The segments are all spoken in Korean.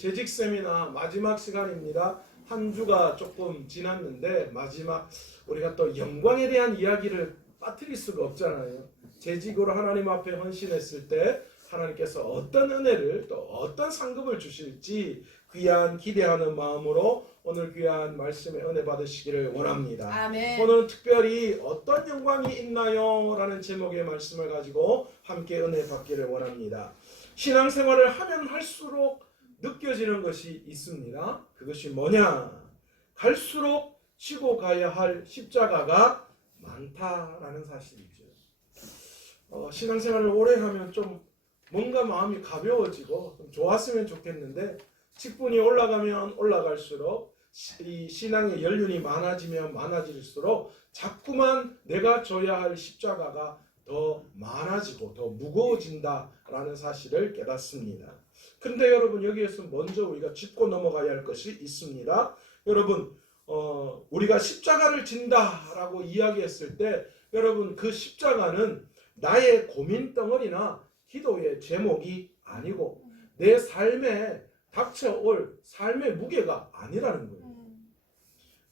재직 세미나 마지막 시간입니다. 한 주가 조금 지났는데 마지막 우리가 또 영광에 대한 이야기를 빠뜨릴 수가 없잖아요. 재직으로 하나님 앞에 헌신했을 때 하나님께서 어떤 은혜를 또 어떤 상급을 주실지 귀한 기대하는 마음으로 오늘 귀한 말씀의 은혜 받으시기를 원합니다. 아멘. 오늘은 특별히 어떤 영광이 있나요? 라는 제목의 말씀을 가지고 함께 은혜 받기를 원합니다. 신앙생활을 하면 할수록 느껴지는 것이 있습니다. 그것이 뭐냐? 갈수록 지고 가야 할 십자가가 많다라는 사실이죠. 신앙생활을 오래 하면 좀 뭔가 마음이 가벼워지고 좀 좋았으면 좋겠는데 직분이 올라가면 올라갈수록 이 신앙의 연륜이 많아지면 많아질수록 자꾸만 내가 져야 할 십자가가 더 많아지고 더 무거워진다라는 사실을 깨닫습니다. 근데 여러분 여기에서 먼저 우리가 짚고 넘어가야 할 것이 있습니다. 여러분 우리가 십자가를 진다라고 이야기했을 때 여러분 그 십자가는 나의 고민 덩어리나 기도의 제목이 아니고 내 삶에 닥쳐올 삶의 무게가 아니라는 거예요.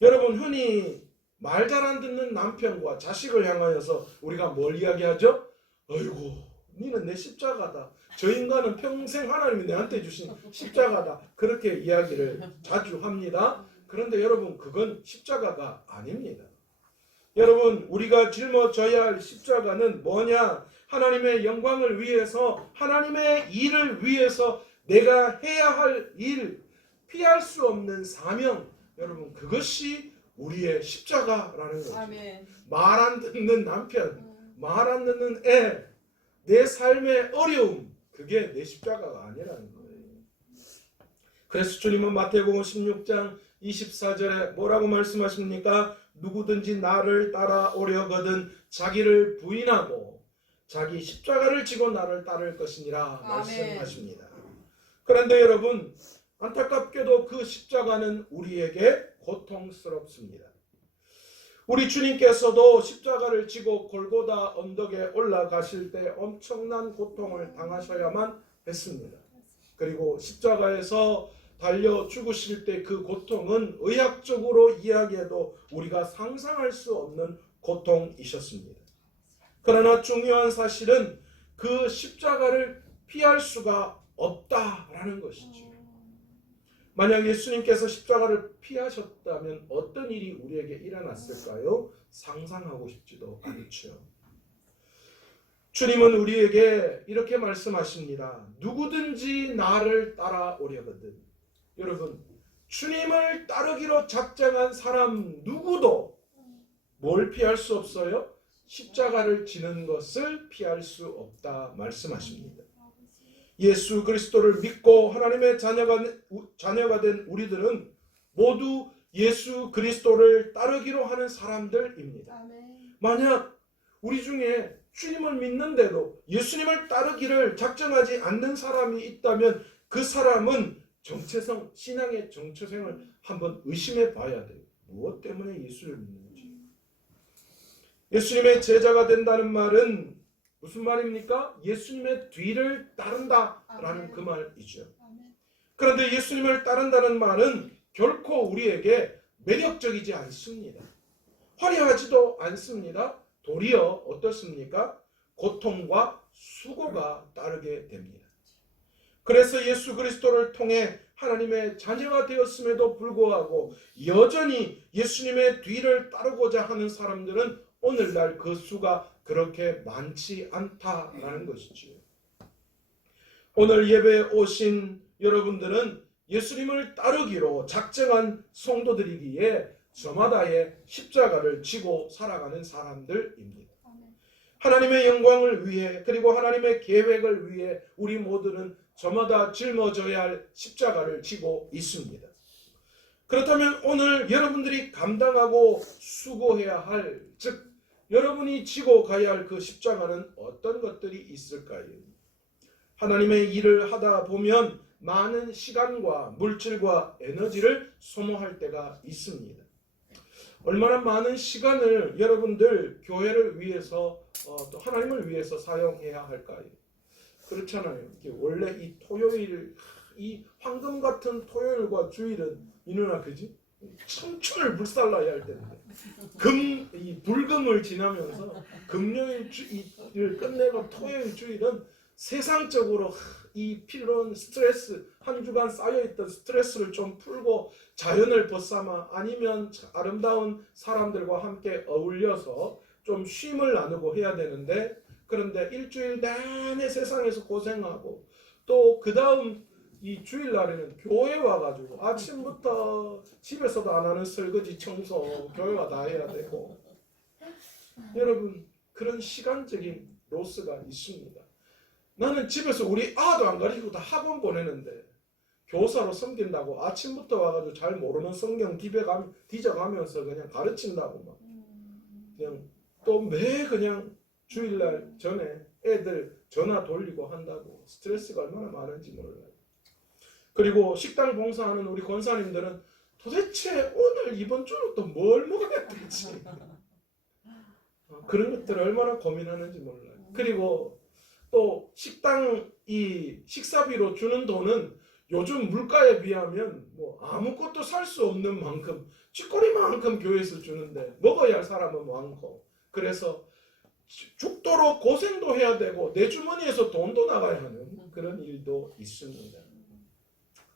여러분 흔히 말 잘 안 듣는 남편과 자식을 향하여서 우리가 뭘 이야기하죠? 아이고 니는 내 십자가다. 저 인간은 평생 하나님이 내한테 주신 십자가다. 그렇게 이야기를 자주 합니다. 그런데 여러분 그건 십자가가 아닙니다. 여러분 우리가 짊어져야 할 십자가는 뭐냐? 하나님의 영광을 위해서 하나님의 일을 위해서 내가 해야 할 일, 피할 수 없는 사명, 여러분 그것이 우리의 십자가라는 거죠. 말 안 듣는 남편, 말 안 듣는 애, 내 삶의 어려움, 그게 내 십자가가 아니라는 거예요. 그래서 주님은 마태복음 16장 24절에 뭐라고 말씀하십니까? 누구든지 나를 따라오려거든 자기를 부인하고 자기 십자가를 지고 나를 따를 것이니라 말씀하십니다. 그런데 여러분 안타깝게도 그 십자가는 우리에게 고통스럽습니다. 우리 주님께서도 십자가를 지고 골고다 언덕에 올라가실 때 엄청난 고통을 당하셔야만 했습니다. 그리고 십자가에서 달려 죽으실 때 그 고통은 의학적으로 이야기해도 우리가 상상할 수 없는 고통이셨습니다. 그러나 중요한 사실은 그 십자가를 피할 수가 없다라는 것이죠. 만약 예수님께서 십자가를 피하셨다면 어떤 일이 우리에게 일어났을까요? 상상하고 싶지도 않죠. 주님은 우리에게 이렇게 말씀하십니다. 누구든지 나를 따라오려거든. 여러분, 주님을 따르기로 작정한 사람 누구도 뭘 피할 수 없어요? 십자가를 지는 것을 피할 수 없다 말씀하십니다. 예수 그리스도를 믿고 하나님의 자녀가 된 우리들은 모두 예수 그리스도를 따르기로 하는 사람들입니다. 만약 우리 중에 주님을 믿는데도 예수님을 따르기를 작정하지 않는 사람이 있다면 그 사람은 정체성, 신앙의 정체성을 한번 의심해 봐야 돼요. 무엇 때문에 예수를 믿는지. 예수님의 제자가 된다는 말은 무슨 말입니까? 예수님의 뒤를 따른다라는 그 말이죠. 그런데 예수님을 따른다는 말은 결코 우리에게 매력적이지 않습니다. 화려하지도 않습니다. 도리어 어떻습니까? 고통과 수고가 따르게 됩니다. 그래서 예수 그리스도를 통해 하나님의 자녀가 되었음에도 불구하고 여전히 예수님의 뒤를 따르고자 하는 사람들은 오늘날 그 수가 그렇게 많지 않다라는 것이지요. 오늘 예배에 오신 여러분들은 예수님을 따르기로 작정한 성도들이기에 저마다의 십자가를 지고 살아가는 사람들입니다. 하나님의 영광을 위해 그리고 하나님의 계획을 위해 우리 모두는 저마다 짊어져야 할 십자가를 지고 있습니다. 그렇다면 오늘 여러분들이 감당하고 수고해야 할, 즉 여러분이 지고 가야 할 그 십자가는 어떤 것들이 있을까요? 하나님의 일을 하다 보면 많은 시간과 물질과 에너지를 소모할 때가 있습니다. 얼마나 많은 시간을 여러분들 교회를 위해서 또 하나님을 위해서 사용해야 할까요? 그렇잖아요. 원래 이 토요일 이 황금 같은 토요일과 주일은 이 누나 그지? 청춘을 불살라야 할 텐데 이 불금을 지나면서 금요일 주일을 끝내고 토요일 주일은 세상적으로 이 피로한 스트레스 한 주간 쌓여있던 스트레스를 좀 풀고 자연을 벗삼아 아니면 아름다운 사람들과 함께 어울려서 좀 쉼을 나누고 해야 되는데 그런데 일주일 내내 세상에서 고생하고 또 그 다음 이 주일날에는 교회 와가지고 아침부터 집에서도 안 하는 설거지 청소 교회와 다 해야 되고 여러분 그런 시간적인 로스가 있습니다. 나는 집에서 우리 아도 안 가르치고 다 학원 보내는데 교사로 섬긴다고 아침부터 와가지고 잘 모르는 성경 뒤져가면서 그냥 가르친다고 막 그냥 또 매 그냥 주일날 전에 애들 전화 돌리고 한다고 스트레스가 얼마나 많은지 몰라요. 그리고 식당 봉사하는 우리 권사님들은 도대체 오늘 이번 주는 또 뭘 먹어야 되지? 그런 것들을 얼마나 고민하는지 몰라요. 그리고 또 식당 이 식사비로 주는 돈은 요즘 물가에 비하면 뭐 아무것도 살 수 없는 만큼 쥐꼬리만큼 교회에서 주는데 먹어야 할 사람은 많고 그래서 죽도록 고생도 해야 되고 내 주머니에서 돈도 나가야 하는 그런 일도 있습니다.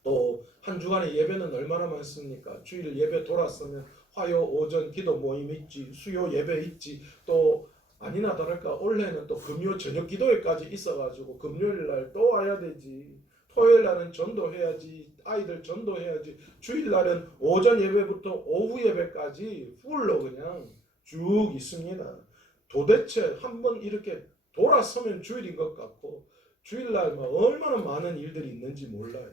또 한 주간의 예배는 얼마나 많습니까? 주일 예배 돌았으면 화요 오전 기도 모임 있지 수요 예배 있지 또 아니나 다를까 올해는 또 금요 저녁 기도회까지 있어가지고 금요일날 또 와야 되지 토요일날은 전도해야지 아이들 전도해야지 주일날은 오전 예배부터 오후 예배까지 풀로 그냥 쭉 있습니다. 도대체 한번 이렇게 돌아서면 주일인 것 같고 주일날 얼마나 많은 일들이 있는지 몰라요.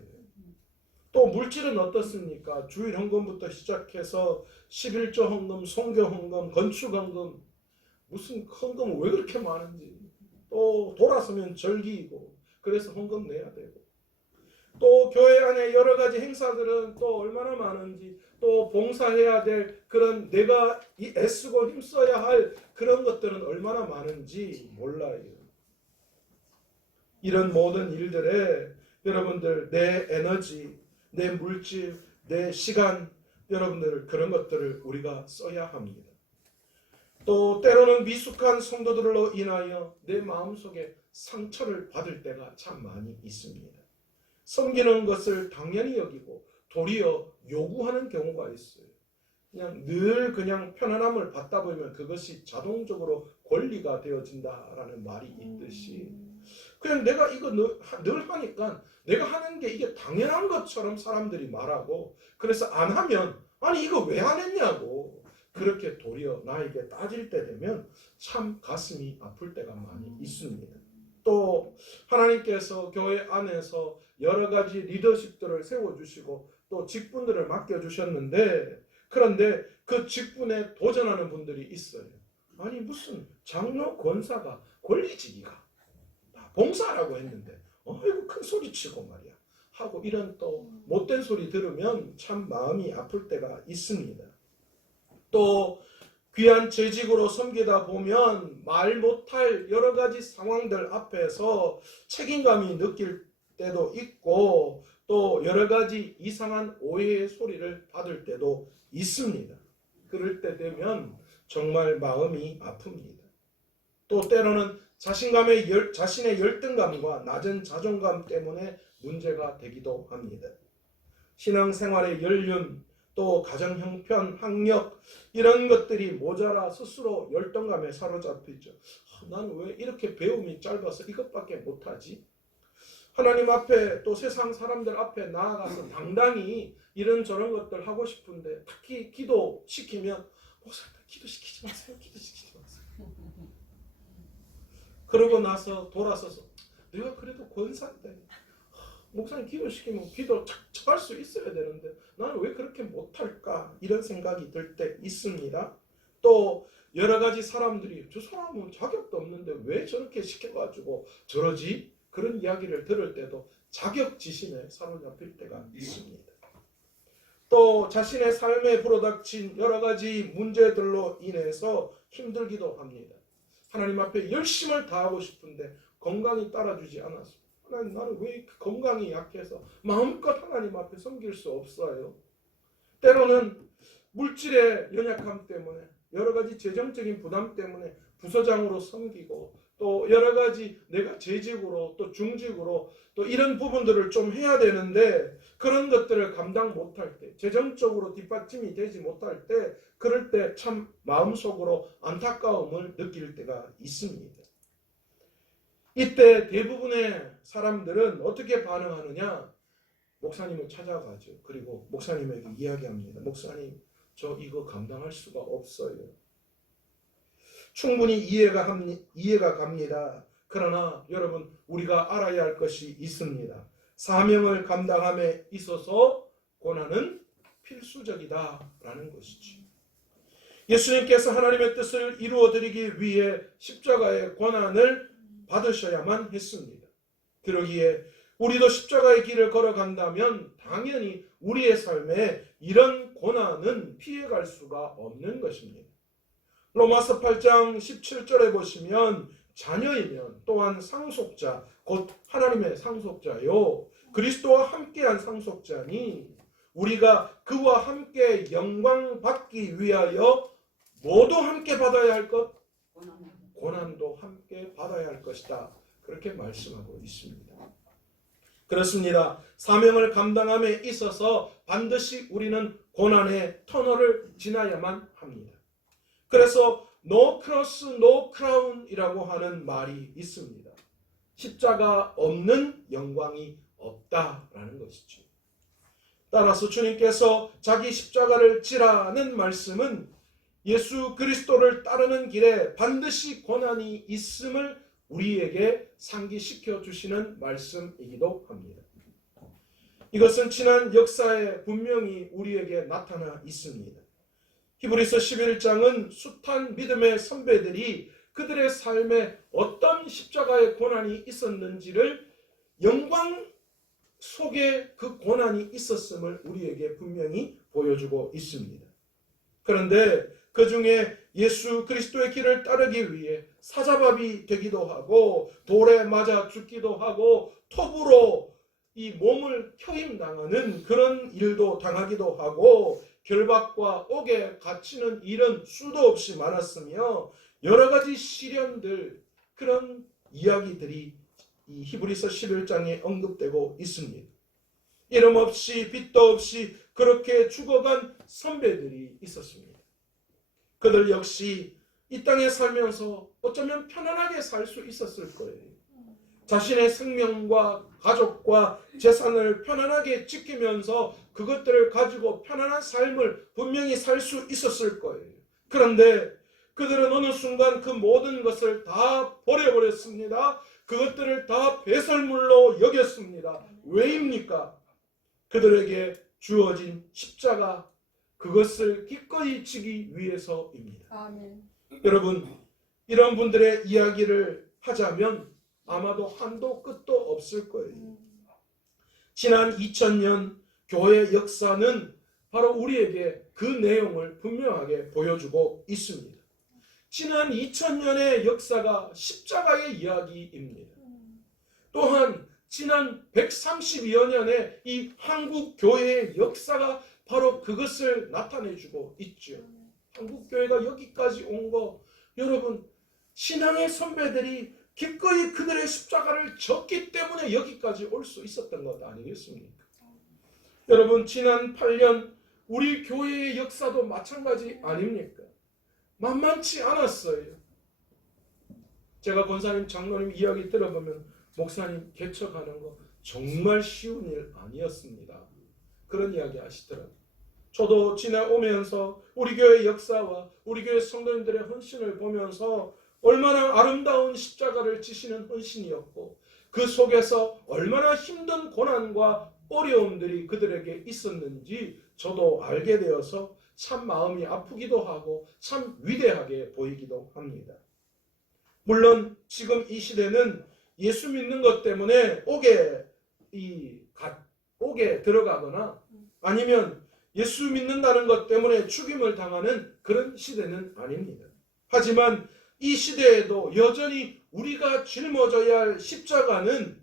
또 물질은 어떻습니까? 주일 헌금부터 시작해서 11조 헌금, 송교 헌금, 건축 헌금 무슨 헌금은 왜 그렇게 많은지 또 돌아서면 절기이고 그래서 헌금 내야 되고 또 교회 안에 여러 가지 행사들은 또 얼마나 많은지 또 봉사해야 될 그런 내가 애쓰고 힘써야 할 그런 것들은 얼마나 많은지 몰라요. 이런 모든 일들에 여러분들 내 에너지, 내 물질, 내 시간 여러분들 그런 것들을 우리가 써야 합니다. 또 때로는 미숙한 성도들로 인하여 내 마음속에 상처를 받을 때가 참 많이 있습니다. 섬기는 것을 당연히 여기고 도리어 요구하는 경우가 있어요. 그냥 늘 그냥 편안함을 받다 보면 그것이 자동적으로 권리가 되어진다라는 말이 있듯이 그냥 내가 이거 늘 하니까 내가 하는 게 이게 당연한 것처럼 사람들이 말하고 그래서 안 하면 아니 이거 왜 안 했냐고 그렇게 도리어 나에게 따질 때 되면 참 가슴이 아플 때가 많이 있습니다. 또 하나님께서 교회 안에서 여러 가지 리더십들을 세워주시고 또 직분들을 맡겨주셨는데 그런데 그 직분에 도전하는 분들이 있어요. 아니 무슨 장로 권사가 권리직이가 봉사라고 했는데 어이구 큰 소리 치고 말이야 하고 이런 또 못된 소리 들으면 참 마음이 아플 때가 있습니다. 또 귀한 재직으로 섬기다 보면 말 못할 여러 가지 상황들 앞에서 책임감이 느낄 때도 있고 또 여러 가지 이상한 오해의 소리를 받을 때도 있습니다. 그럴 때 되면 정말 마음이 아픕니다. 또 때로는 자신의 열등감과 낮은 자존감 때문에 문제가 되기도 합니다. 신앙생활의 연륜, 또 가정 형편, 학력 이런 것들이 모자라 스스로 열등감에 사로잡히죠. 나는 왜 이렇게 배움이 짧아서 이것밖에 못하지? 하나님 앞에 또 세상 사람들 앞에 나아가서 당당히 이런저런 것들 하고 싶은데 특히 기도시키면 목사님 기도시키지 마세요. 기도시키지 마세요. 그러고 나서 돌아서서 내가 그래도 권사인데 목사님 기도시키면 기도 착착 할 수 있어야 되는데 나는 왜 그렇게 못할까 이런 생각이 들 때 있습니다. 또 여러 가지 사람들이 저 사람은 자격도 없는데 왜 저렇게 시켜가지고 저러지? 그런 이야기를 들을 때도 자격지심에 사로잡힐 때가 있습니다. 또 자신의 삶에 불어닥친 여러 가지 문제들로 인해서 힘들기도 합니다. 하나님 앞에 열심을 다하고 싶은데 건강이 따라주지 않았습니다. 하나님, 나는 왜 이렇게 건강이 약해서 마음껏 하나님 앞에 섬길 수 없어요? 때로는 물질의 연약함 때문에, 여러 가지 재정적인 부담 때문에 부서장으로 섬기고, 또 여러 가지 내가 재직으로 또 중직으로 또 이런 부분들을 좀 해야 되는데, 그런 것들을 감당 못할 때, 재정적으로 뒷받침이 되지 못할 때, 그럴 때 참 마음속으로 안타까움을 느낄 때가 있습니다. 이때 대부분의 사람들은 어떻게 반응하느냐? 목사님을 찾아가죠. 그리고 목사님에게 이야기합니다. 목사님, 저 이거 감당할 수가 없어요. 충분히 이해가 갑니다. 그러나 여러분, 우리가 알아야 할 것이 있습니다. 사명을 감당함에 있어서 고난은 필수적이다라는 것이죠. 예수님께서 하나님의 뜻을 이루어드리기 위해 십자가의 고난을 받으셔야만 했습니다. 그러기에 우리도 십자가의 길을 걸어간다면 당연히 우리의 삶에 이런 고난은 피해갈 수가 없는 것입니다. 로마서 8장 17절에 보시면 자녀이면 또한 상속자, 곧 하나님의 상속자요, 그리스도와 함께한 상속자니 우리가 그와 함께 영광 받기 위하여 모두 함께 받아야 할 것, 고난도 함께 받아야 할 것이다. 그렇게 말씀하고 있습니다. 그렇습니다. 사명을 감당함에 있어서 반드시 우리는 고난의 터널을 지나야만 합니다. 그래서 No cross, no crown이라고 하는 말이 있습니다. 십자가 없는 영광이 없다라는 것이죠. 따라서 주님께서 자기 십자가를 지라는 말씀은 예수 그리스도를 따르는 길에 반드시 고난이 있음을 우리에게 상기시켜 주시는 말씀이기도 합니다. 이것은 지난 역사에 분명히 우리에게 나타나 있습니다. 히브리서 11장은 숱한 믿음의 선배들이 그들의 삶에 어떤 십자가의 고난이 있었는지를, 영광 속에 그 고난이 있었음을 우리에게 분명히 보여주고 있습니다. 그런데 그 중에 예수 그리스도의 길을 따르기 위해 사자밥이 되기도 하고 돌에 맞아 죽기도 하고 톱으로 이 몸을 켜임당하는 그런 일도 당하기도 하고 결박과 옥에 갇히는 일은 수도 없이 많았으며 여러 가지 시련들, 그런 이야기들이 이 히브리서 11장에 언급되고 있습니다. 이름 없이 빚도 없이 그렇게 죽어간 선배들이 있었습니다. 그들 역시 이 땅에 살면서 어쩌면 편안하게 살 수 있었을 거예요. 자신의 생명과 가족과 재산을 편안하게 지키면서 그것들을 가지고 편안한 삶을 분명히 살 수 있었을 거예요. 그런데 그들은 어느 순간 그 모든 것을 다 버려버렸습니다. 그것들을 다 배설물로 여겼습니다. 왜입니까? 그들에게 주어진 십자가, 그것을 기꺼이 지기 위해서입니다. 아멘. 여러분, 이런 분들의 이야기를 하자면 아마도 한도 끝도 없을 거예요. 지난 2000년 교회 역사는 바로 우리에게 그 내용을 분명하게 보여주고 있습니다. 지난 2000년의 역사가 십자가의 이야기입니다. 또한 지난 132여 년의 이 한국 교회의 역사가 바로 그것을 나타내주고 있죠. 한국 교회가 여기까지 온 거, 여러분, 신앙의 선배들이 기꺼이 그들의 십자가를 졌기 때문에 여기까지 올 수 있었던 것 아니겠습니까? 여러분, 지난 8년 우리 교회의 역사도 마찬가지 아닙니까? 만만치 않았어요. 제가 권사님, 장로님 이야기 들어보면 목사님 개척하는 거 정말 쉬운 일 아니었습니다. 그런 이야기 하시더라고요. 저도 지나오면서 우리 교회 역사와 우리 교회 성도님들의 헌신을 보면서 얼마나 아름다운 십자가를 지시는 헌신이었고 그 속에서 얼마나 힘든 고난과 어려움들이 그들에게 있었는지 저도 알게 되어서 참 마음이 아프기도 하고 참 위대하게 보이기도 합니다. 물론 지금 이 시대는 예수 믿는 것 때문에 옥에 들어가거나 아니면 예수 믿는다는 것 때문에 죽임을 당하는 그런 시대는 아닙니다. 하지만 이 시대에도 여전히 우리가 짊어져야 할 십자가는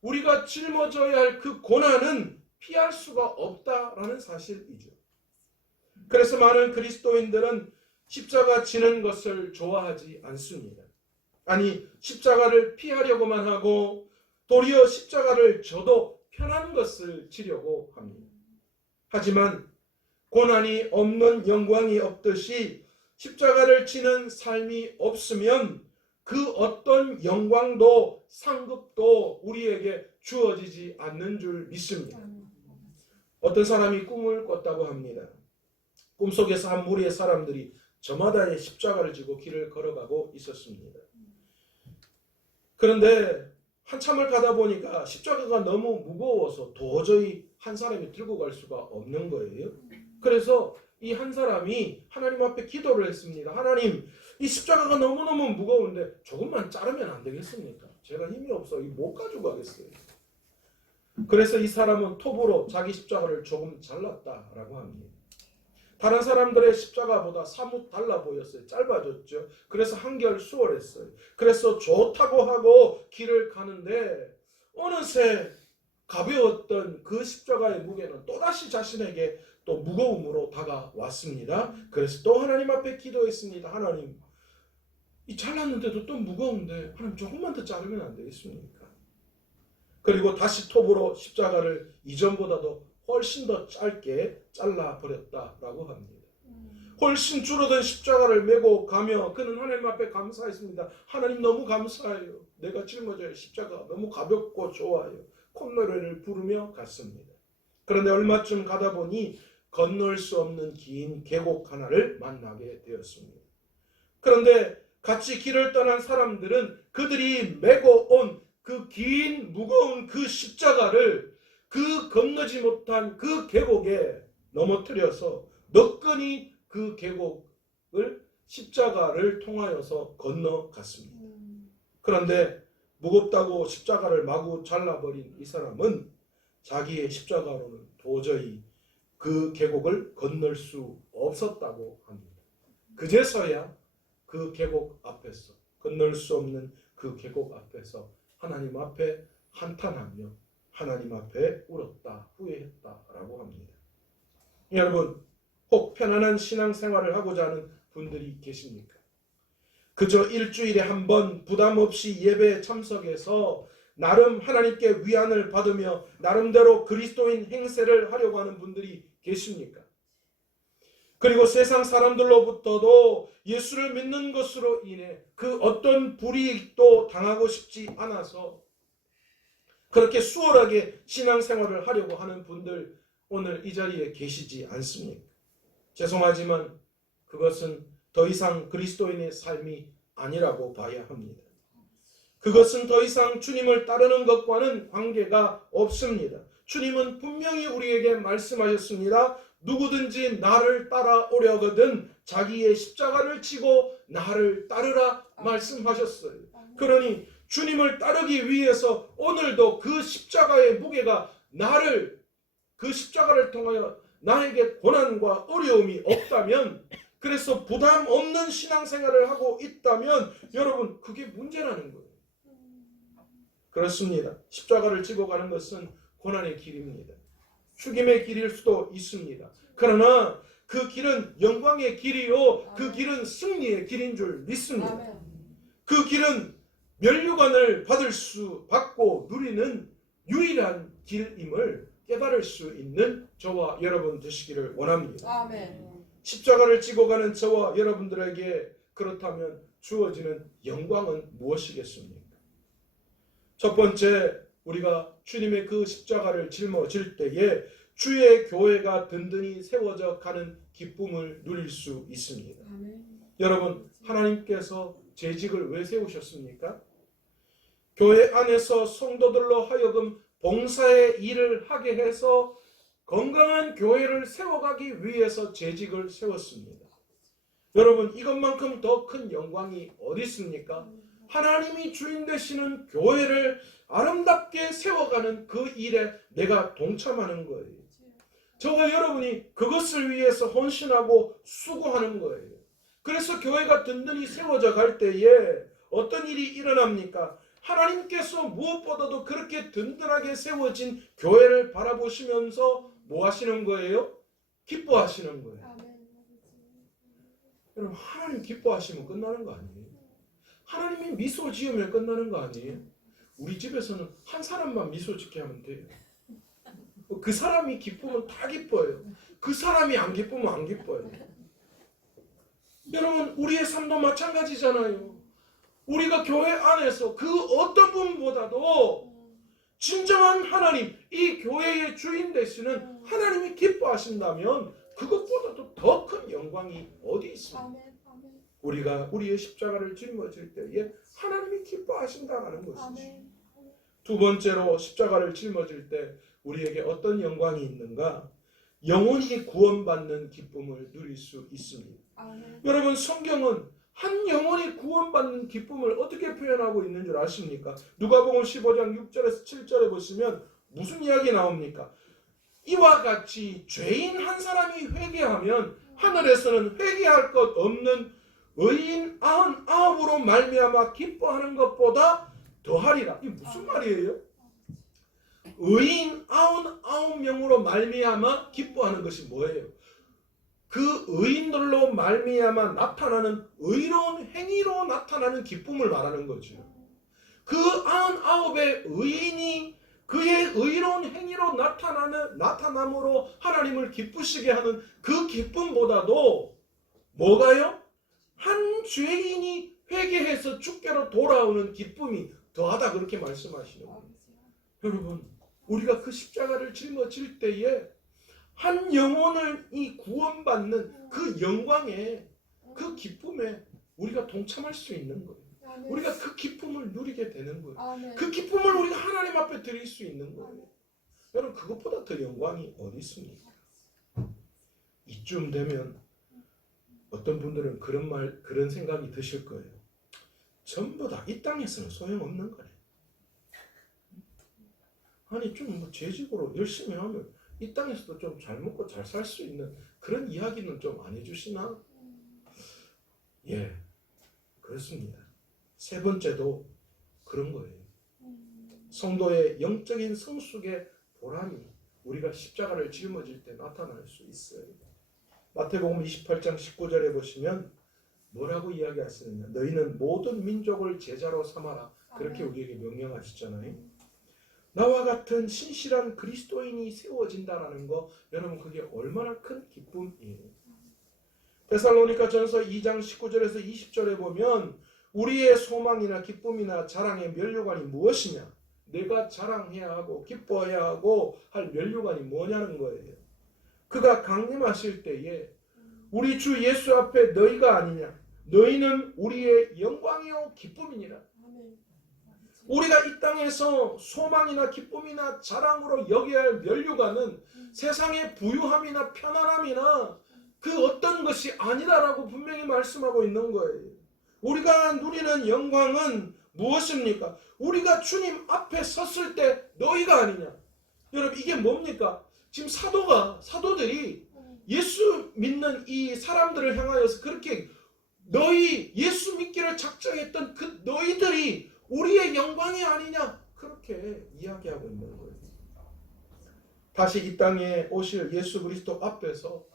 우리가 짊어져야 할 그 고난은 피할 수가 없다라는 사실이죠. 그래서 많은 그리스도인들은 십자가 지는 것을 좋아하지 않습니다. 아니, 십자가를 피하려고만 하고 도리어 십자가를 져도 편한 것을 지려고 합니다. 하지만 고난이 없는 영광이 없듯이 십자가를 지는 삶이 없으면 그 어떤 영광도 상급도 우리에게 주어지지 않는 줄 믿습니다. 어떤 사람이 꿈을 꿨다고 합니다. 꿈속에서 한 무리의 사람들이 저마다의 십자가를 지고 길을 걸어가고 있었습니다. 그런데 한참을 가다 보니까 십자가가 너무 무거워서 도저히 한 사람이 들고 갈 수가 없는 거예요. 그래서 이 한 사람이 하나님 앞에 기도를 했습니다. 하나님, 이 십자가가 너무너무 무거운데 조금만 자르면 안 되겠습니까? 제가 힘이 없어 못 가지고 가겠어요. 그래서 이 사람은 톱으로 자기 십자가를 조금 잘랐다라고 합니다. 다른 사람들의 십자가보다 사뭇 달라 보였어요. 짧아졌죠. 그래서 한결 수월했어요. 그래서 좋다고 하고 길을 가는데 어느새 가벼웠던 그 십자가의 무게는 또다시 자신에게 또 무거움으로 다가왔습니다. 그래서 또 하나님 앞에 기도했습니다. 하나님, 이 잘랐는데도 또 무거운데 하나님 조금만 더 자르면 안 되겠습니까? 그리고 다시 톱으로 십자가를 이전보다도 훨씬 더 짧게 잘라버렸다라고 합니다. 훨씬 줄어든 십자가를 메고 가며 그는 하나님 앞에 감사했습니다. 하나님 너무 감사해요. 내가 짊어져야 할 십자가 너무 가볍고 좋아요. 콧노래를 부르며 갔습니다. 그런데 얼마쯤 가다 보니 건널 수 없는 긴 계곡 하나를 만나게 되었습니다. 그런데 같이 길을 떠난 사람들은 그들이 메고 온 그 긴 무거운 그 십자가를 그 건너지 못한 그 계곡에 넘어뜨려서 너끈히 그 계곡을 십자가를 통하여서 건너갔습니다. 그런데 무겁다고 십자가를 마구 잘라버린 이 사람은 자기의 십자가로는 도저히 그 계곡을 건널 수 없었다고 합니다. 그제서야 그 계곡 앞에서 건널 수 없는 그 계곡 앞에서 하나님 앞에 한탄하며 하나님 앞에 울었다, 후회했다라고 합니다. 여러분, 혹 편안한 신앙생활을 하고자 하는 분들이 계십니까? 그저 일주일에 한 번 부담 없이 예배에 참석해서 나름 하나님께 위안을 받으며 나름대로 그리스도인 행세를 하려고 하는 분들이 계십니까? 그리고 세상 사람들로부터도 예수를 믿는 것으로 인해 그 어떤 불이익도 당하고 싶지 않아서 그렇게 수월하게 신앙생활을 하려고 하는 분들 오늘 이 자리에 계시지 않습니까? 죄송하지만 그것은 더 이상 그리스도인의 삶이 아니라고 봐야 합니다. 그것은 더 이상 주님을 따르는 것과는 관계가 없습니다. 주님은 분명히 우리에게 말씀하셨습니다. 누구든지 나를 따라오려거든 자기의 십자가를 지고 나를 따르라 말씀하셨어요. 그러니 주님을 따르기 위해서 오늘도 그 십자가의 무게가 그 십자가를 통하여 나에게 고난과 어려움이 없다면, 그래서 부담 없는 신앙생활을 하고 있다면 여러분 그게 문제라는 거예요. 그렇습니다. 십자가를 지고 가는 것은 고난의 길입니다. 죽임의 길일 수도 있습니다. 그러나 그 길은 영광의 길이요, 그 길은 승리의 길인 줄 믿습니다. 그 길은 면류관을 받고 누리는 유일한 길임을 깨달을 수 있는 저와 여러분 되시기를 원합니다. 아멘. 십자가를 지고 가는 저와 여러분들에게 그렇다면 주어지는 영광은 무엇이겠습니까? 첫 번째, 우리가 주님의 그 십자가를 짊어질 때에 주의 교회가 든든히 세워져 가는 기쁨을 누릴 수 있습니다. 아멘. 여러분, 하나님께서 재직을 왜 세우셨습니까? 교회 안에서 성도들로 하여금 봉사의 일을 하게 해서 건강한 교회를 세워가기 위해서 재직을 세웠습니다. 여러분, 이것만큼 더 큰 영광이 어디 있습니까? 하나님이 주인 되시는 교회를 아름답게 세워가는 그 일에 내가 동참하는 거예요. 저와 여러분이 그것을 위해서 헌신하고 수고하는 거예요. 그래서 교회가 든든히 세워져 갈 때에 어떤 일이 일어납니까? 하나님께서 무엇보다도 그렇게 든든하게 세워진 교회를 바라보시면서 뭐 하시는 거예요? 기뻐하시는 거예요. 여러분, 하나님 기뻐하시면 끝나는 거 아니에요? 하나님이 미소 지으면 끝나는 거 아니에요? 우리 집에서는 한 사람만 미소 짓게 하면 돼요. 그 사람이 기쁘면 다 기뻐요. 그 사람이 안 기쁘면 안 기뻐요. 여러분, 우리의 삶도 마찬가지잖아요. 우리가 교회 안에서 그 어떤 분보다도 진정한 하나님, 이 교회의 주인 되시는 하나님이 기뻐하신다면 그것보다도 더 큰 영광이 어디 있습니까? 우리가 우리의 십자가를 짊어질 때에 하나님이 기뻐하신다는 것이죠. 두 번째로 십자가를 짊어질 때 우리에게 어떤 영광이 있는가? 영원히 구원받는 기쁨을 누릴 수 있습니다. 여러분, 성경은 한 영혼이 구원받는 기쁨을 어떻게 표현하고 있는 줄 아십니까? 누가복음 15장 6절에서 7절에 보시면 무슨 이야기 나옵니까? 이와 같이 죄인 한 사람이 회개하면 하늘에서는 회개할 것 없는 의인 99으로 말미암아 기뻐하는 것보다 더하리라. 이게 무슨 말이에요? 의인 99명으로 말미암아 기뻐하는 것이 뭐예요? 그 의인들로 말미암아 나타나는 의로운 행위로 나타나는 기쁨을 말하는 거죠. 그 99의 의인이 그의 의로운 행위로 나타남으로 하나님을 기쁘시게 하는 그 기쁨보다도 뭐가요? 한 죄인이 회개해서 주께로 돌아오는 기쁨이 더하다, 그렇게 말씀하시는 거예요. 여러분, 우리가 그 십자가를 짊어질 때에 한 영혼을 이 구원받는 그 영광에, 그 기쁨에 우리가 동참할 수 있는 거예요. 우리가 그 기쁨을 누리게 되는 거예요. 그 기쁨을 우리가 하나님 앞에 드릴 수 있는 거예요. 여러분, 그것보다 더 영광이 어디 있습니까? 이쯤 되면 어떤 분들은 그런 생각이 드실 거예요. 전부 다 이 땅에서는 소용없는 거네. 아니, 좀 뭐 재직으로 열심히 하면 이 땅에서도 좀 잘 먹고 잘 살 수 있는 그런 이야기는 좀 안 해주시나? 예, 그렇습니다. 세 번째도 그런 거예요. 성도의 영적인 성숙의 보람이 우리가 십자가를 짊어질 때 나타날 수 있어요. 마태복음 28장 19절에 보시면 뭐라고 이야기하시느냐? 너희는 모든 민족을 제자로 삼아라. 그렇게 우리에게 명령하시잖아요. 나와 같은 신실한 그리스도인이 세워진다라는 거, 여러분, 그게 얼마나 큰 기쁨이에요. 데살로니가 전서 2장 19절에서 20절에 보면 우리의 소망이나 기쁨이나 자랑의 면류관이 무엇이냐? 내가 자랑해야 하고 기뻐해야 하고 할 면류관이 뭐냐는 거예요. 그가 강림하실 때에 우리 주 예수 앞에 너희가 아니냐? 너희는 우리의 영광이요 기쁨이니라. 우리가 이 땅에서 소망이나 기쁨이나 자랑으로 여겨야 할 면류관은 세상의 부유함이나 편안함이나 그 어떤 것이 아니라라고 분명히 말씀하고 있는 거예요. 우리가 누리는 영광은 무엇입니까? 우리가 주님 앞에 섰을 때 너희가 아니냐. 여러분, 이게 뭡니까? 지금 사도들이 예수 믿는 이 사람들을 향하여서 그렇게 너희 예수 믿기를 작정했던 그 너희들이 우리의 영광이 아니냐, 그렇게 이야기하고 있는 거예요. 다시 이 땅에 오실 예수 그리스도 앞에서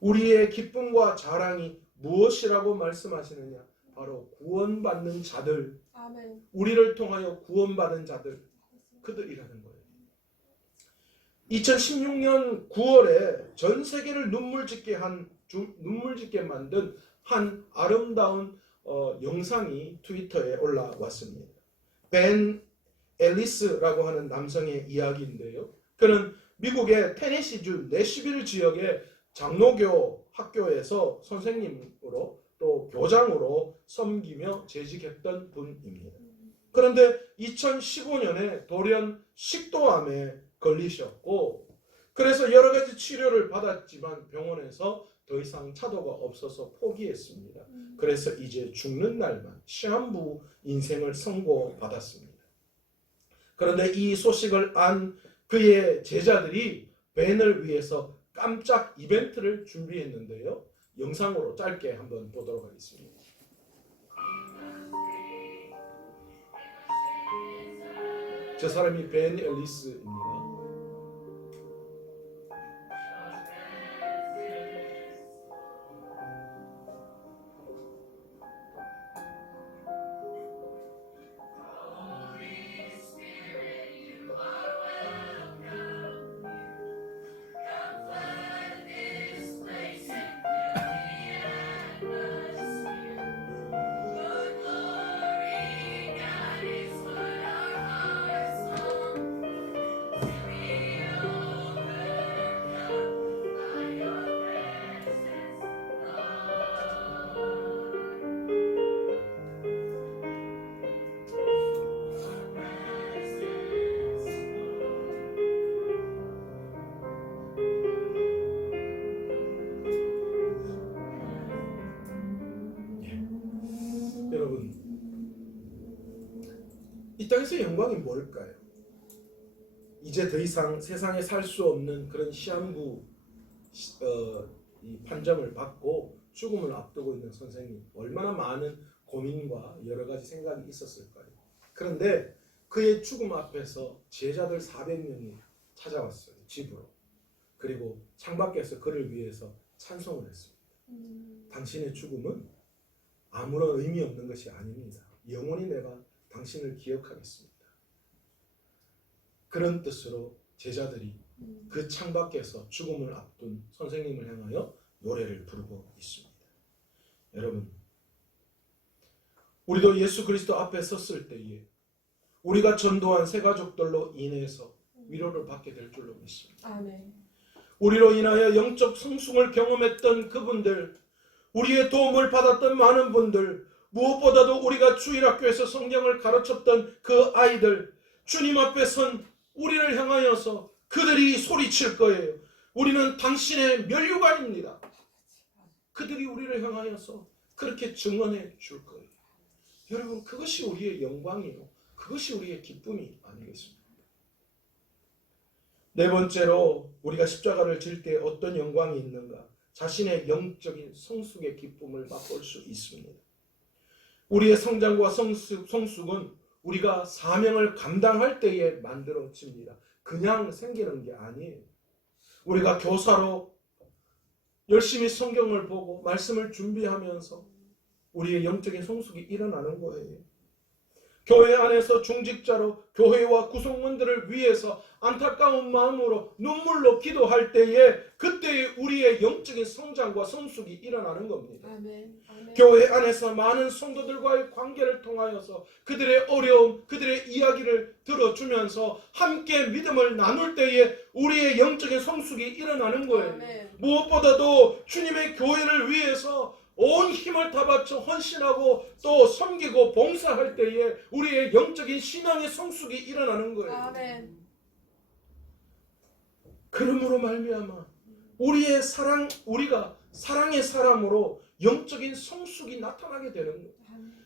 우리의 기쁨과 자랑이 무엇이라고 말씀하시느냐? 바로 구원받는 자들, 아멘. 우리를 통하여 구원받은 자들, 그들이라는 거예요. 2016년 9월에 전 세계를 눈물짓게 만든 한 아름다운 영상이 트위터에 올라왔습니다. 벤 앨리스라고 하는 남성의 이야기인데요. 그는 미국의 테네시주 내시빌 지역의 장로교 학교에서 선생님으로 또 교장으로 섬기며 재직했던 분입니다. 그런데 2015년에 돌연 식도암에 걸리셨고, 그래서 여러 가지 치료를 받았지만 병원에서 더 이상 차도가 없어서 포기했습니다. 그래서 이제 죽는 날만 시한부 인생을 선고받았습니다. 그런데 이 소식을 안 그의 제자들이 벤을 위해서 깜짝 이벤트를 준비했는데요. 영상으로 짧게 한번 보도록 하겠습니다. 저 사람이 벤 앨리스입니다. 여러분, 이 땅에서 영광이 뭘까요? 이제 더 이상 세상에 살 수 없는 그런 시한부 이 판정을 받고 죽음을 앞두고 있는 선생님, 얼마나 많은 고민과 여러 가지 생각이 있었을까요? 그런데 그의 죽음 앞에서 제자들 400명이 찾아왔어요, 집으로. 그리고 창밖에서 그를 위해서 찬송을 했습니다. 당신의 죽음은 아무런 의미 없는 것이 아닙니다. 영원히 내가 당신을 기억하겠습니다. 그런 뜻으로 제자들이 그 창밖에서 죽음을 앞둔 선생님을 향하여 노래를 부르고 있습니다. 여러분, 우리도 예수 그리스도 앞에 섰을 때에 우리가 전도한 새 가족들로 인해서 위로를 받게 될 줄로 믿습니다. 아멘. 우리로 인하여 영적 성숙을 경험했던 그분들, 우리의 도움을 받았던 많은 분들, 무엇보다도 우리가 주일학교에서 성경을 가르쳤던 그 아이들, 주님 앞에 선 우리를 향하여서 그들이 소리칠 거예요. 우리는 당신의 면류관입니다. 그들이 우리를 향하여서 그렇게 증언해 줄 거예요. 여러분, 그것이 우리의 영광이요, 그것이 우리의 기쁨이 아니겠습니까? 네 번째로, 우리가 십자가를 질 때 어떤 영광이 있는가? 자신의 영적인 성숙의 기쁨을 맛볼 수 있습니다. 우리의 성장과 성숙은 우리가 사명을 감당할 때에 만들어집니다. 그냥 생기는 게 아니에요. 우리가 교사로 열심히 성경을 보고 말씀을 준비하면서 우리의 영적인 성숙이 일어나는 거예요. 교회 안에서 중직자로 교회와 구성원들을 위해서 안타까운 마음으로 눈물로 기도할 때에 그때에 우리의 영적인 성장과 성숙이 일어나는 겁니다. 아멘. 아멘. 교회 안에서 많은 성도들과의 관계를 통하여서 그들의 어려움, 그들의 이야기를 들어주면서 함께 믿음을 나눌 때에 우리의 영적인 성숙이 일어나는 거예요. 아멘. 무엇보다도 주님의 교회를 위해서 온 힘을 다 바쳐 헌신하고 또 섬기고 봉사할 때에 우리의 영적인 신앙의 성숙이 일어나는 거예요. 아멘. 그러므로 말미암아 우리가 사랑의 사람으로 영적인 성숙이 나타나게 되는 거예요.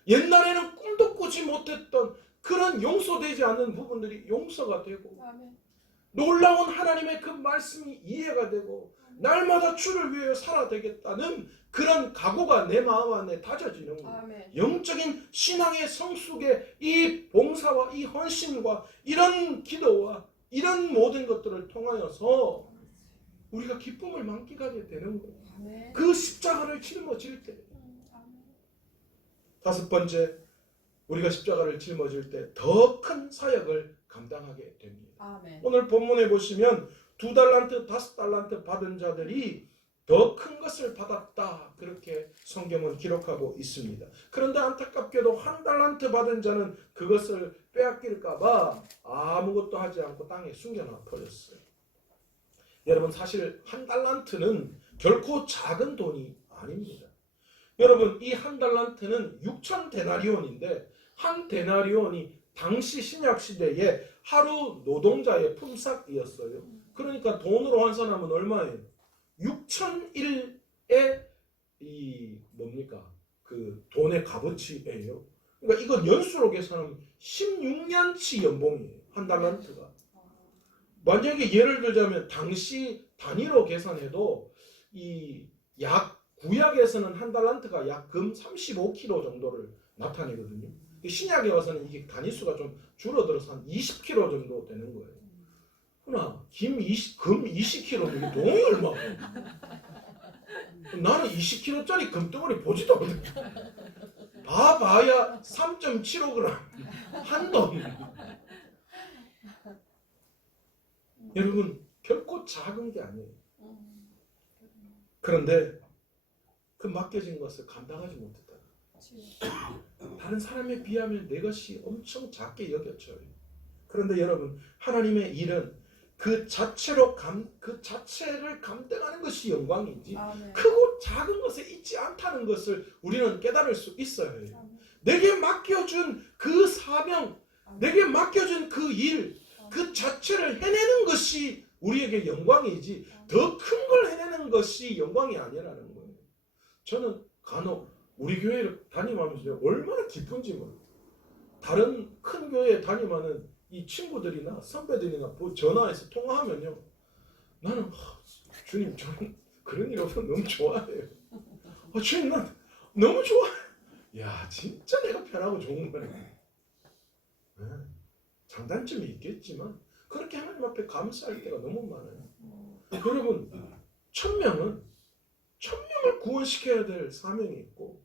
옛날에는 꿈도 꾸지 못했던 그런 용서되지 않는 부분들이 용서가 되고, 아멘. 놀라운 하나님의 그 말씀이 이해가 되고, 날마다 주를 위해 살아야 되겠다는 그런 각오가 내 마음 안에 다져지는 거예요. 아멘. 영적인 신앙의 성숙의 이 봉사와 이 헌신과 이런 기도와 이런 모든 것들을 통하여서 우리가 기쁨을 만끽하게 되는 거예요. 아멘. 그 십자가를 짊어질 때. 아멘. 다섯 번째, 우리가 십자가를 짊어질 때 더 큰 사역을 감당하게 됩니다. 아멘. 오늘 본문에 보시면 2달란트, 5달란트 받은 자들이 더 큰 것을 받았다, 그렇게 성경은 기록하고 있습니다. 그런데 안타깝게도 1달란트 받은 자는 그것을 빼앗길까 봐 아무것도 하지 않고 땅에 숨겨놔 버렸어요. 여러분, 사실 1달란트는 결코 작은 돈이 아닙니다. 여러분, 이 1달란트는 6,000데나리온인데 한 데나리온이 당시 신약 시대에 하루 노동자의 품삯이었어요. 그러니까 돈으로 환산하면 얼마예요? 6,001의 그 돈의 값어치예요. 그러니까 이건 연수로 계산하면 16년치 연봉이에요. 1달란트가. 만약에 예를 들자면 당시 단위로 계산해도 이 구약에서는 1달란트가 약 금 35kg 정도를 나타내거든요. 신약에 와서는 이게 단위수가 좀 줄어들어서 한 20kg 정도 되는 거예요. 그러나 금 20kg면 이게 돈이 얼마고? 나는 20kg짜리 금덩어리 보지도 못해. 다 봐야 3.75g 한 돈. 여러분 결코 작은 게 아니에요. 그런데 그 맡겨진 것을 감당하지 못했다. 다른 사람에 비하면 내 것이 엄청 작게 여겨져요. 그런데 여러분 하나님의 일은 그 자체를 감당하는 것이 영광이지 크고 작은 것에 있지 않다는 것을 우리는 깨달을 수 있어야 해요. 내게 맡겨준 그 사명, 내게 맡겨준 그 일, 그 자체를 해내는 것이 우리에게 영광이지 더 큰 걸 해내는 것이 영광이 아니라는 거예요. 저는 간혹 우리 교회를 담임하면서 얼마나 기쁜지 몰라요. 다른 큰 교회에 담임하는 이 친구들이나 선배들이나 전화해서 통화하면요. 나는 주님 저는 그런 일 없어서 너무 좋아해요. 주님 난 너무 좋아해. 야 진짜 내가 편하고 좋은 거네. 네. 장단점이 있겠지만 그렇게 하나님 앞에 감사할 때가 너무 많아요. 여러분 1000명을 구원시켜야 될 사명이 있고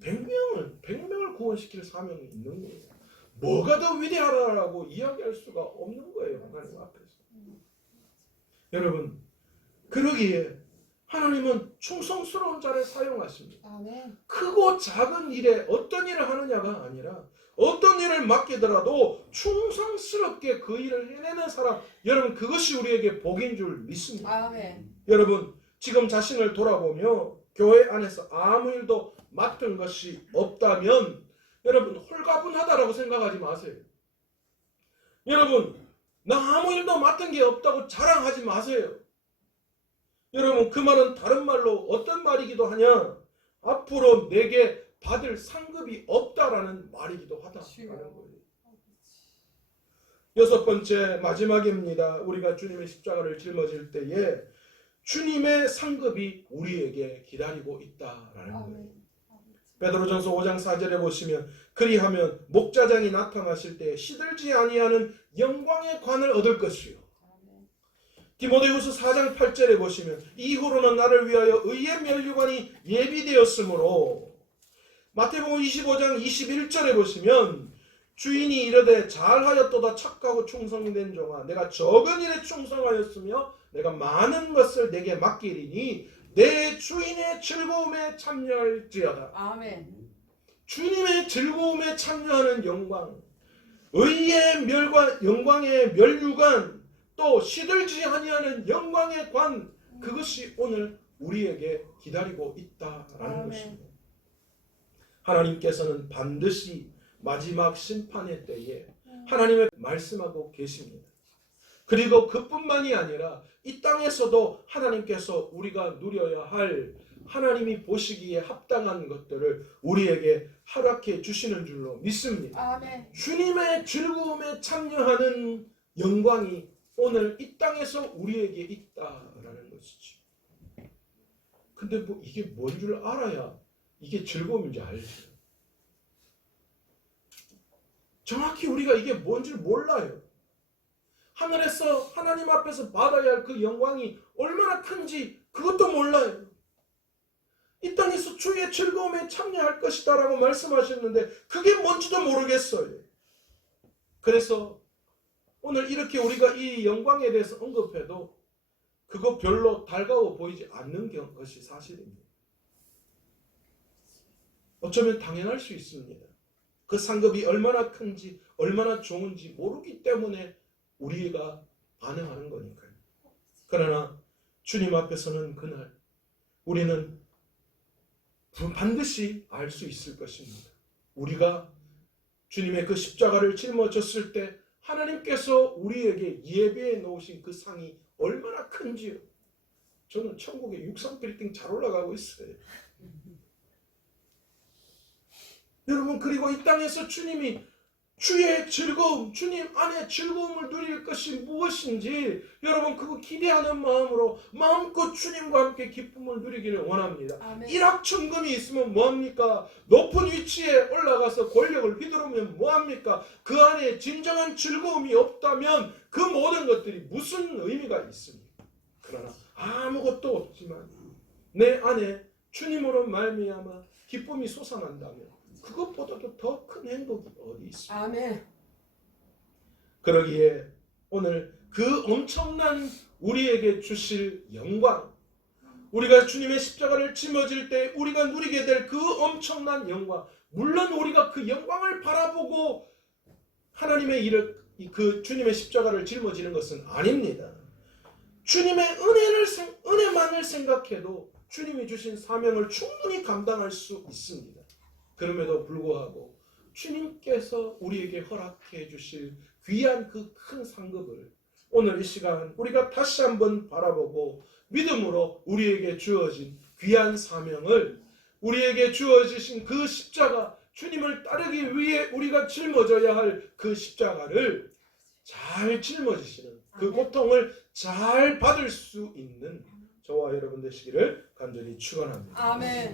100명을 구원시킬 사명이 있는 거예요. 뭐가 더 위대하다라고 이야기할 수가 없는 거예요. 하나님 앞에서. 여러분 그러기에 하나님은 충성스러운 자를 사용하십니다. 아멘. 크고 작은 일에 어떤 일을 하느냐가 아니라 어떤 일을 맡기더라도 충성스럽게 그 일을 해내는 사람, 여러분 그것이 우리에게 복인 줄 믿습니다. 아멘. 여러분 지금 자신을 돌아보며 교회 안에서 아무 일도 맡은 것이 없다면 여러분 홀가분하다라고 생각하지 마세요. 여러분 나 아무 일도 맡은 게 없다고 자랑하지 마세요. 여러분 그 말은 다른 말로 어떤 말이기도 하냐? 앞으로 내게 받을 상급이 없다라는 말이기도 하다라는 거예요. 6번째 마지막입니다. 우리가 주님의 십자가를 짊어질 때에 주님의 상급이 우리에게 기다리고 있다라는 거예요. 베드로전서 5장 4절에 보시면 그리하면 목자장이 나타나실 때 시들지 아니하는 영광의 관을 얻을 것이요. 디모데후서 4장 8절에 보시면 이후로는 나를 위하여 의의 면류관이 예비되었으므로 마태복음 25장 21절에 보시면 주인이 이르되 잘하였도다 착하고 충성된 종아 내가 적은 일에 충성하였으며 내가 많은 것을 내게 맡기리니 내 주인의 즐거움에 참여할지어다. 아멘. 주님의 즐거움에 참여하는 영광, 의의 영광의 면류관, 또 시들지 아니하는 영광의 관, 그것이 오늘 우리에게 기다리고 있다라는 아멘. 것입니다. 하나님께서는 반드시 마지막 심판의 때에 하나님의 말씀하고 계십니다. 그리고 그뿐만이 아니라 이 땅에서도 하나님께서 우리가 누려야 할 하나님이 보시기에 합당한 것들을 우리에게 허락해 주시는 줄로 믿습니다. 아멘. 주님의 즐거움에 참여하는 영광이 오늘 이 땅에서 우리에게 있다라는 것이죠. 근데 이게 뭔 줄 알아야 이게 즐거움인지 알죠. 정확히 우리가 이게 뭔 줄 몰라요. 하늘에서 하나님 앞에서 받아야 할 그 영광이 얼마나 큰지 그것도 몰라요. 이 땅에서 주의 즐거움에 참여할 것이다 라고 말씀하셨는데 그게 뭔지도 모르겠어요. 그래서 오늘 이렇게 우리가 이 영광에 대해서 언급해도 그거 별로 달가워 보이지 않는 것이 사실입니다. 어쩌면 당연할 수 있습니다. 그 상급이 얼마나 큰지 얼마나 좋은지 모르기 때문에 우리가 반응하는 거니까요. 그러나 주님 앞에서는 그날 우리는 반드시 알 수 있을 것입니다. 우리가 주님의 그 십자가를 짊어졌을 때 하나님께서 우리에게 예배해 놓으신 그 상이 얼마나 큰지요. 저는 천국에 63 빌딩 잘 올라가고 있어요. 여러분 그리고 이 땅에서 주님이 주의 즐거움, 주님 안에 즐거움을 누릴 것이 무엇인지 여러분 그거 기대하는 마음으로 마음껏 주님과 함께 기쁨을 누리기를 원합니다. 아멘. 일확천금이 있으면 뭐합니까? 높은 위치에 올라가서 권력을 휘두르면 뭐합니까? 그 안에 진정한 즐거움이 없다면 그 모든 것들이 무슨 의미가 있습니까? 그러나 아무것도 없지만 내 안에 주님으로 말미암아 기쁨이 솟아난다면 그것보다도 더 큰 행복이 어디 있습니까? 아멘. 그러기에 오늘 그 엄청난 우리에게 주실 영광, 우리가 주님의 십자가를 짊어질 때 우리가 누리게 될 그 엄청난 영광, 물론 우리가 그 영광을 바라보고 하나님의 일을 그 주님의 십자가를 짊어지는 것은 아닙니다. 주님의 은혜만을 생각해도 주님이 주신 사명을 충분히 감당할 수 있습니다. 그럼에도 불구하고 주님께서 우리에게 허락해 주실 귀한 그 큰 상급을 오늘 이 시간 우리가 다시 한번 바라보고 믿음으로 우리에게 주어진 귀한 사명을, 우리에게 주어지신 그 십자가, 주님을 따르기 위해 우리가 짊어져야 할 그 십자가를 잘 짊어지시는 그 고통을 잘 받을 수 있는 저와 여러분 되시기를 간절히 축원합니다. 아멘.